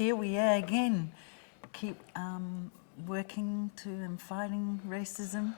here we are again. Keep working to and fighting racism.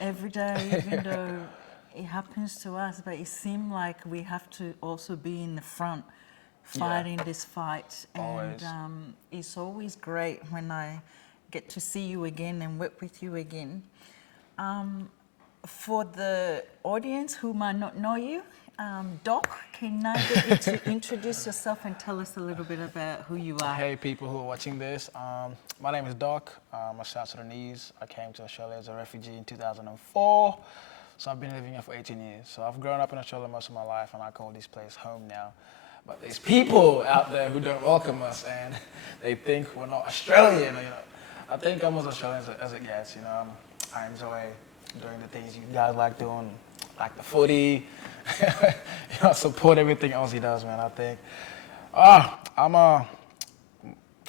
Every day, even though it happens to us, but it seems like we have to also be in the front fighting this fight. Always. And it's always great when I get to see you again and work with you again. For the audience who might not know you, Dok, can I get you to introduce yourself and tell us a little bit about who you are? Hey, people who are watching this. My name is Dok. I'm a South Sudanese. I came to Australia as a refugee in 2004. So I've been living here for 18 years. So I've grown up in Australia most of my life, and I call this place home now. But there's people out there who don't welcome us, and they think we're not Australian. I think I'm as Australian as it gets. I enjoy doing the things you guys like doing, like the footy. Support everything Aussie does, man. I think. I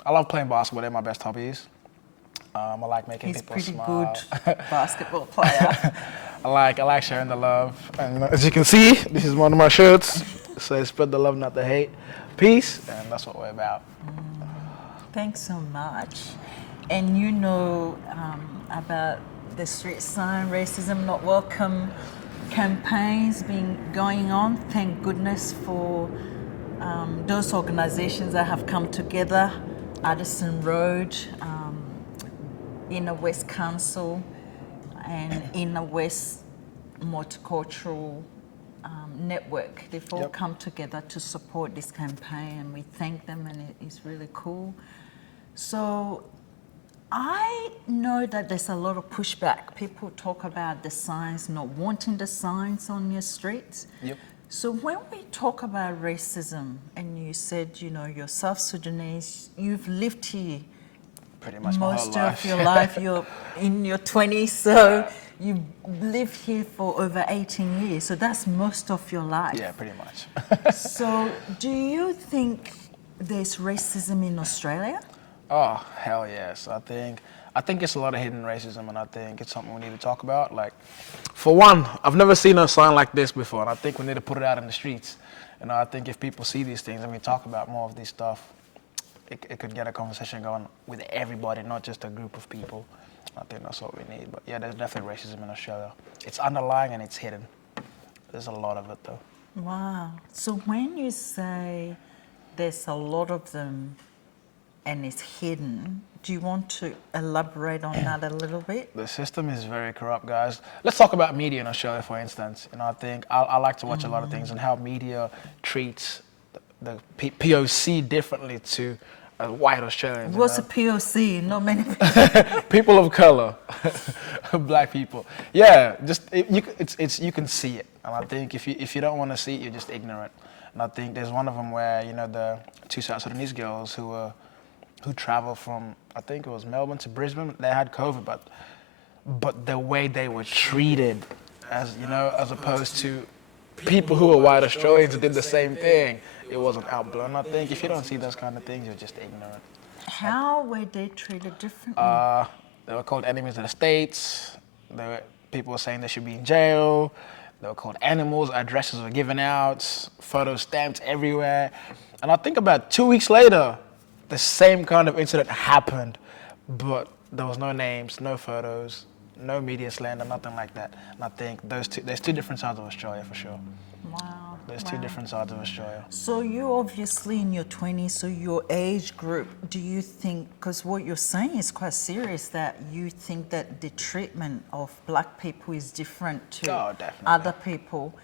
love playing basketball. They're my best hobbies. I like making people smile. He's a pretty good basketball player. I like sharing the love, and as you can see, this is one of my shirts. So spread the love, not the hate. Peace, and that's what we're about. Thanks so much. And you know about the street sign, racism not welcome campaigns been going on. Thank goodness for those organizations that have come together. Addison Road, Inner West Council, and Inner West Multicultural Network. They've all come together to support this campaign, and we thank them, and it is really cool. So I know that there's a lot of pushback. People talk about the signs, not wanting the signs on your streets. Yep. So when we talk about racism, and you said, you're South Sudanese, you've lived here pretty much most my whole of your life. You're in your 20s, so you've lived here for over 18 years. So that's most of your life. Yeah, pretty much. So do you think there's racism in Australia? Oh, hell yes. I think it's a lot of hidden racism, and I think it's something we need to talk about. Like, for one, I've never seen a sign like this before, and I think we need to put it out in the streets. I think if people see these things and we talk about more of this stuff, it could get a conversation going with everybody, not just a group of people. I think that's what we need. But yeah, there's definitely racism in Australia. It's underlying and it's hidden. There's a lot of it, though. Wow. So when you say there's a lot of them, and it's hidden, do you want to elaborate on that a little bit? The system is very corrupt, guys. Let's talk about media in Australia, for instance. I think I like to watch a lot of things and how media treats the POC differently to white Australians. What's a POC? Not many people. People of color, black people. Yeah, you can see it, and I think if you don't want to see it, you're just ignorant. And I think there's one of them where the two South Sudanese girls who traveled from, I think it was Melbourne to Brisbane. They had COVID, but the way they were treated, as opposed to people who were white Australians who did the same thing, it wasn't outblown. I think if you don't see those kind of things, you're just ignorant. How were they treated differently? They were called enemies of the states. People were saying they should be in jail. They were called animals. Addresses were given out. Photo stamps everywhere. And I think about 2 weeks later, the same kind of incident happened, but there was no names, no photos, no media slander, nothing like that. And I think there's two different sides of Australia for sure. Wow. There's two different sides of Australia. So you're obviously in your 20s, so your age group, do you think, because what you're saying is quite serious, that you think that the treatment of black people is different to other people,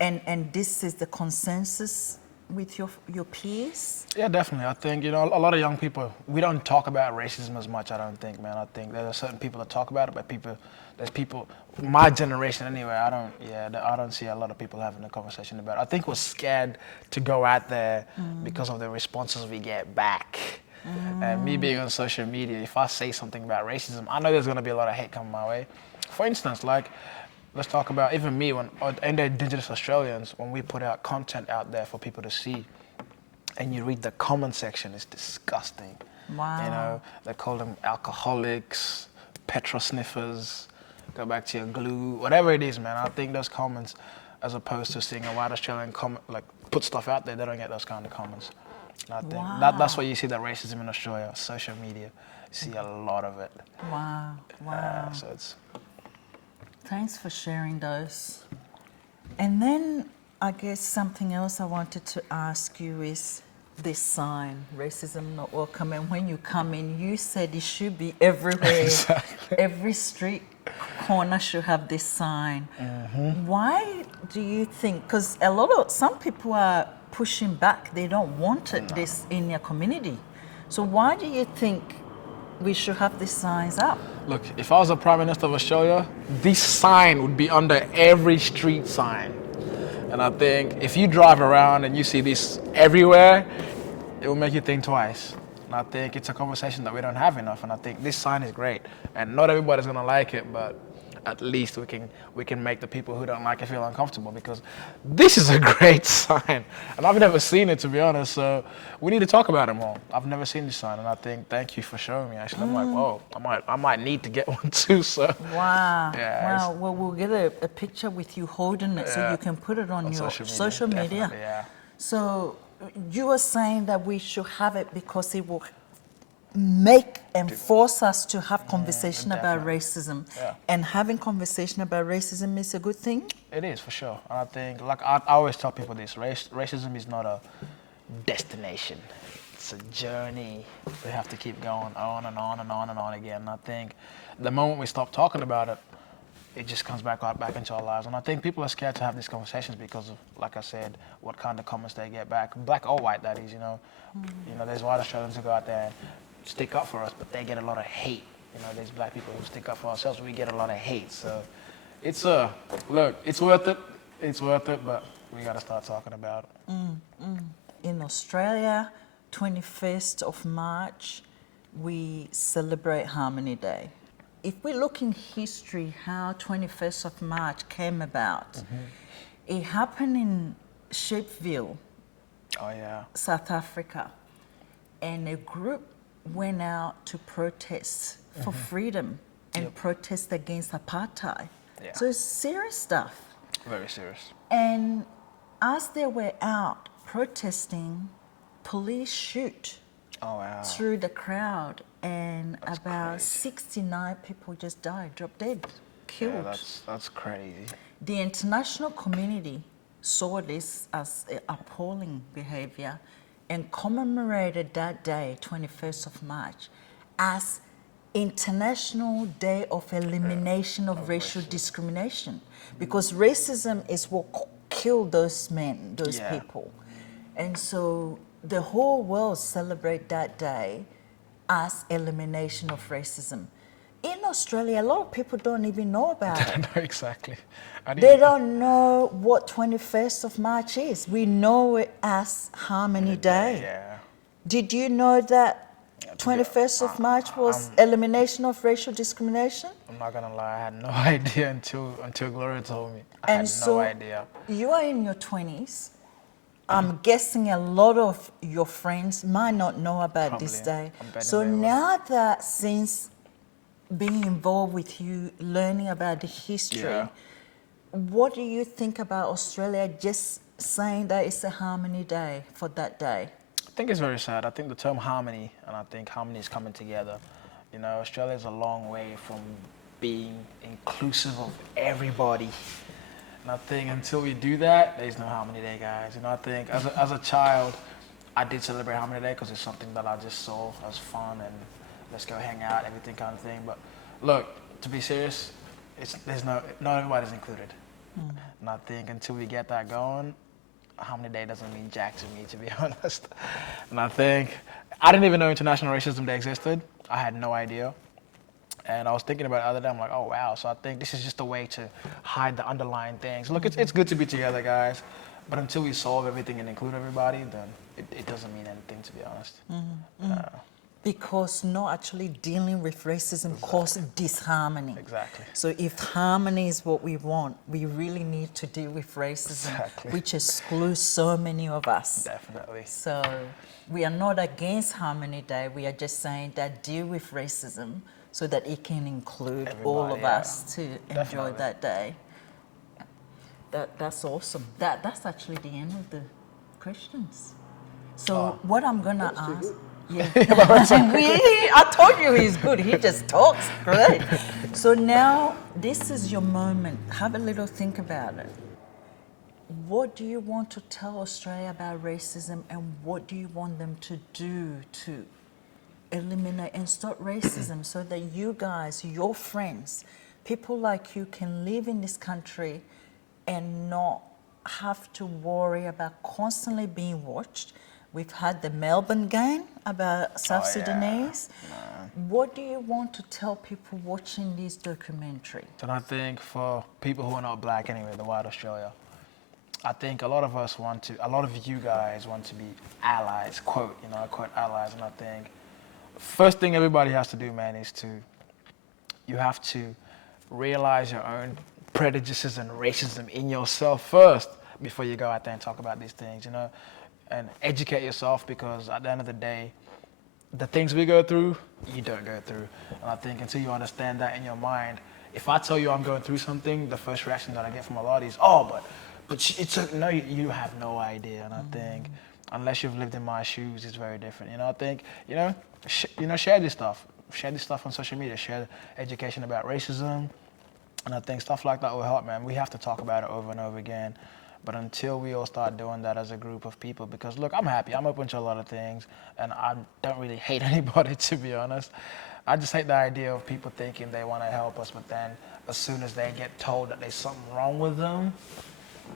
and this is the consensus with your peers? Yeah, definitely. I think, a lot of young people, we don't talk about racism as much, I don't think, man. I think there are certain people that talk about it, but there's people, my generation anyway, I don't see a lot of people having a conversation about it. I think we're scared to go out there because of the responses we get back. And me being on social media, if I say something about racism, I know there's going to be a lot of hate coming my way. For instance, let's talk about even me, and the Indigenous Australians, when we put out content out there for people to see, and you read the comment section, it's disgusting. Wow. They call them alcoholics, petrol sniffers, go back to your glue, whatever it is, man. I think those comments, as opposed to seeing a white Australian comment, put stuff out there, they don't get those kind of comments. And I think that's Wow. why you see the racism in Australia, social media. You see a lot of it. Wow. Wow. So it's Thanks for sharing those. And then I guess something else I wanted to ask you is this sign, racism not welcome. And when you come in, you said it should be everywhere. exactly. Every street corner should have this sign. Why do you think? Because some people are pushing back. They don't want it this in their community. So why do you think we should have these signs up? Look, if I was the Prime Minister of Australia, this sign would be under every street sign. And I think if you drive around and you see this everywhere, it will make you think twice. And I think it's a conversation that we don't have enough. And I think this sign is great. And not everybody's gonna like it, but at least we can make the people who don't like it feel uncomfortable, because this is a great sign. And I've never seen it, to be honest. So we need to talk about it more. I've never seen this sign, and I think thank you for showing me. Actually, I'm like, whoa, I might need to get one too. So Wow. yeah, Wow. Well, we'll get a picture with you holding it so you can put it on your social media. Definitely, yeah. So you were saying that we should have it because it will make and force us to have conversation about racism. Yeah. And having conversation about racism is a good thing? It is, for sure. And I think, like I always tell people this, racism is not a destination. It's a journey. We have to keep going on and on and on and on again. And I think the moment we stop talking about it, it just comes back into our lives. And I think people are scared to have these conversations because of, like I said, what kind of comments they get back, black or white, that is, you know. You know, there's white Australians who go out there and stick up for us, but they get a lot of hate. You know, there's black people who stick up for ourselves, we get a lot of hate. So it's look, it's worth it. It's worth it, but we got to start talking about it. In Australia, 21st of March, we celebrate Harmony Day. If we look in history how 21st of March came about, it happened in Shapeville, Oh yeah. South Africa, and a group went out to protest for freedom and protest against apartheid. Yeah. So it's serious stuff. Very serious. And as they were out protesting, police shoot Oh wow. through the crowd, and That's about crazy. 69 people just died, dropped dead, killed. Yeah, that's crazy. The international community saw this as appalling behavior and commemorated that day, 21st of March, as International Day of Elimination of Racial Discrimination, because racism is what killed those men, those people. And so the whole world celebrate that day as elimination of racism. In Australia, a lot of people don't even know about it. No, exactly. They don't know what 21st of March is. We know it as Harmony Day. Yeah. Did you know that 21st of March was elimination of racial discrimination? I'm not gonna lie, I had no idea until Gloria told me. I And had so no idea. you are in your 20s. I'm guessing a lot of your friends might not know about this Probably. day. I'm betting So they will. now that since being involved with you, learning about the history, Yeah. what do you think about Australia just saying that it's a Harmony Day for that day? I think it's very sad. I think the term harmony, and I think harmony is coming together. You know, Australia is a long way from being inclusive of everybody. And I think until we do that, there's no Harmony Day, guys. You know, I think as a child, I did celebrate Harmony Day because it's something that I just saw as fun and let's go hang out, everything kind of thing. But look, to be serious, not everybody's included. And I think until we get that going, Harmony Day doesn't mean jack to me, to be honest. And I think I didn't even know International Racism Day existed. I had no idea. And I was thinking about it the other day, I'm like, oh wow, so I think this is just a way to hide the underlying things. Look, it's good to be together, guys, but until we solve everything and include everybody, then it doesn't mean anything, to be honest. Because not actually dealing with racism causes disharmony. Exactly. So if harmony is what we want, we really need to deal with racism, Exactly. which excludes so many of us. Definitely. So we are not against Harmony Day. We are just saying that deal with racism so that it can include all of Everybody, yeah. us to enjoy Definitely. that day. That's awesome. That's actually the end of the questions. So what I'm gonna ask, good. yeah, I told you he's good. He just talks great. So now this is your moment. Have a little think about it. What do you want to tell Australia about racism, and what do you want them to do to eliminate and stop racism so that you guys, your friends, people like you can live in this country and not have to worry about constantly being watched? We've had the Melbourne game about South Oh, yeah. Sudanese. What do you want to tell people watching this documentary? And I think for people who are not black anyway, the white Australia, I think a lot of us want to, a lot of you guys want to be allies, quote, you know, I quote allies, and I think first thing everybody has to do, man, is you have to realize your own prejudices and racism in yourself first before you go out there and talk about these things, you know, and educate yourself, because at the end of the day, the things we go through, you don't go through. And I think until you understand that in your mind, if I tell you I'm going through something, the first reaction that I get from a lot is, oh, but it's a, no, you have no idea. And I think unless you've lived in my shoes, it's very different. You know, I think, share this stuff. Share this stuff on social media. Share education about racism. And I think stuff like that will help, man. We have to talk about it over and over again. But until we all start doing that as a group of people, because look, I'm happy. I'm open to a lot of things, and I don't really hate anybody, to be honest. I just hate the idea of people thinking they want to help us, but then as soon as they get told that there's something wrong with them,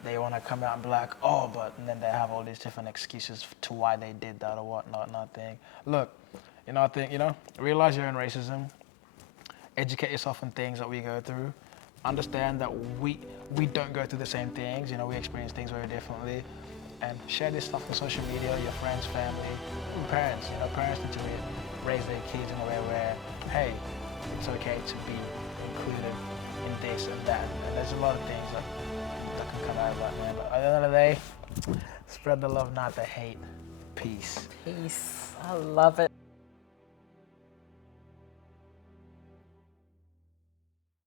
they want to come out and be like, oh, but, and then they have all these different excuses to why they did that or whatnot. And I think, look, I think, realize your own racism, educate yourself on things that we go through. Understand that we don't go through the same things, we experience things very differently, and share this stuff on social media, your friends, family, and parents. Parents need to raise their kids in a way where, hey, it's okay to be included in this and that. And there's a lot of things that can come out of that, man. But at the end of the day, spread the love, not the hate. Peace. Peace. I love it.